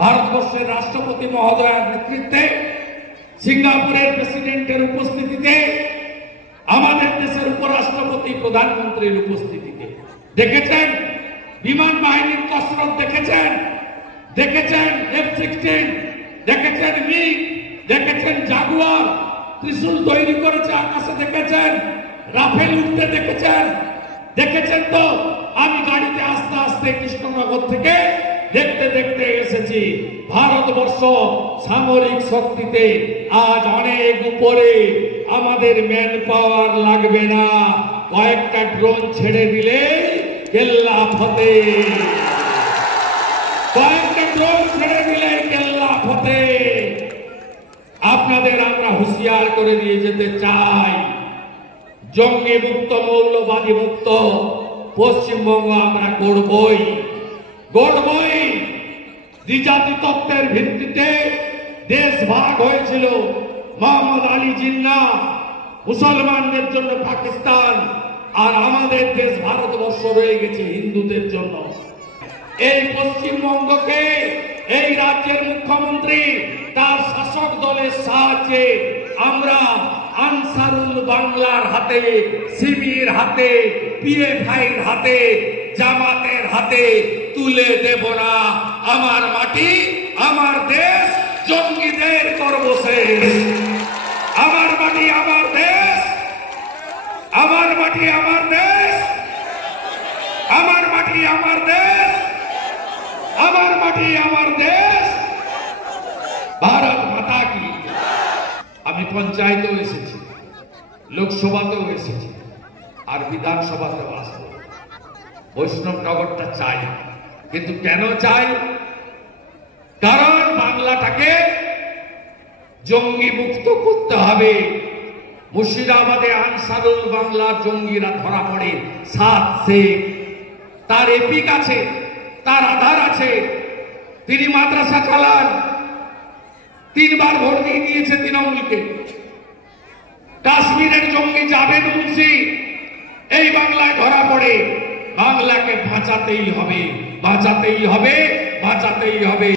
ভারতবর্ষের রাষ্ট্রপতি মহোদয়ের নেতৃত্বে, সিঙ্গাপুরের প্রেসিডেন্টের উপস্থিতিতে, আমাদের দেশের উপরাষ্ট্রপতি প্রধানমন্ত্রীর উপস্থিতিতে দেখেছেন বিমান বাহিনীর কসরত, দেখেছেন F-16, দেখেছেন মিগ, দেখেছেন জাগুয়ার, ত্রিশূল তৈরি করেছে আকাশে, দেখেছেন রাফেল উঠতে, দেখেছেন তো। আমি গাড়িতে আস্তে আস্তে কৃষ্ণনগর থেকে দেখতে দেখতে এসেছি ভারতবর্ষ সামরিক শক্তিতে আজ অনেক উপরে। আমাদের ম্যান পাওয়ার লাগবে না, কয়েকটা ড্রোন ছেড়ে দিলে কেল্লা ফতে, কয়েকটা ড্রোন ছেড়ে দিলে কেল্লা ফতে। আপনাদের আমরা হুঁশিয়ার করে দিয়ে যেতে চাই, জঙ্গি মুক্ত, মৌলবাদী মুক্ত পশ্চিমবঙ্গ আমরা গড়বই। দ্বিজাতি তত্ত্বের ভিত্তিতে দেশ ভাগ হয়েছিল, মোহাম্মদ আলী জিন্নাহ, মুসলমানদের জন্য পাকিস্তান, আর আমাদের দেশ ভারতবর্ষ রয়ে গেছে হিন্দুদের জন্য। এই পশ্চিমবঙ্গকে এই রাজ্যের মুখ্যমন্ত্রী তার শাসক দলের সাহায্যে আমরা আনসারুল বাংলার হাতে, শিবির হাতে, পিএফআইর হাতে, জামাতের হাতে তুলে দেব না। আমার মাটি, আমার দেশ, জঙ্গিদের করব শেষ। আমার মাটি, আমার দেশ, আমার মাটি, আমার দেশ, আমার মাটি, আমার দেশ, আমার মাটি, আমার দেশ। ভারত মাতা কি। আমি পঞ্চায়েতেও এসেছি, লোকসভাতেও এসেছি, আর বিধানসভাতেও আসবো। বৈষ্ণবনগরটা চাই, কিন্তু কেন চাই? কারণ বাংলাটাকে জঙ্গি মুক্ত করতে হবে। মুর্শিদাবাদে আনসারুল বাংলার জঙ্গিরা ধরা পড়ে, 7 শেখ, তার এপিক আছে, তার আধার আছে। তিনি মাদ্রাসা চালান, 3 বার ভোট দিয়ে দিয়েছে তৃণমূলকে। কাশ্মীরের জঙ্গি জাভেদ মুন্সি এই বাংলায় ধরা পড়ে। বাংলাকে বাঁচাতেই হবে, বাঁচাতেই হবে, বাঁচাতেই হবে।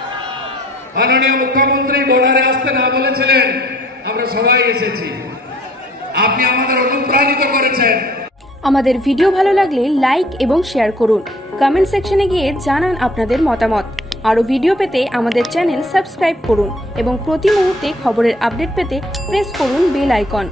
মাননীয় মুখ্যমন্ত্রী বর্ডারে আসতে না বলেছিলেন, আমরা সবাই এসেছি, আপনি আমাদের অনুপ্রাণিত করেছেন। আমাদের ভিডিও ভালো লাগলে লাইক এবং শেয়ার করুন, কমেন্ট সেকশনে গিয়ে জানান আপনাদের মতামত। আরও ভিডিও পেতে আমাদের চ্যানেল সাবস্ক্রাইব করুন এবং প্রতি মুহূর্তে খবরের আপডেট পেতে প্রেস করুন বেল আইকন।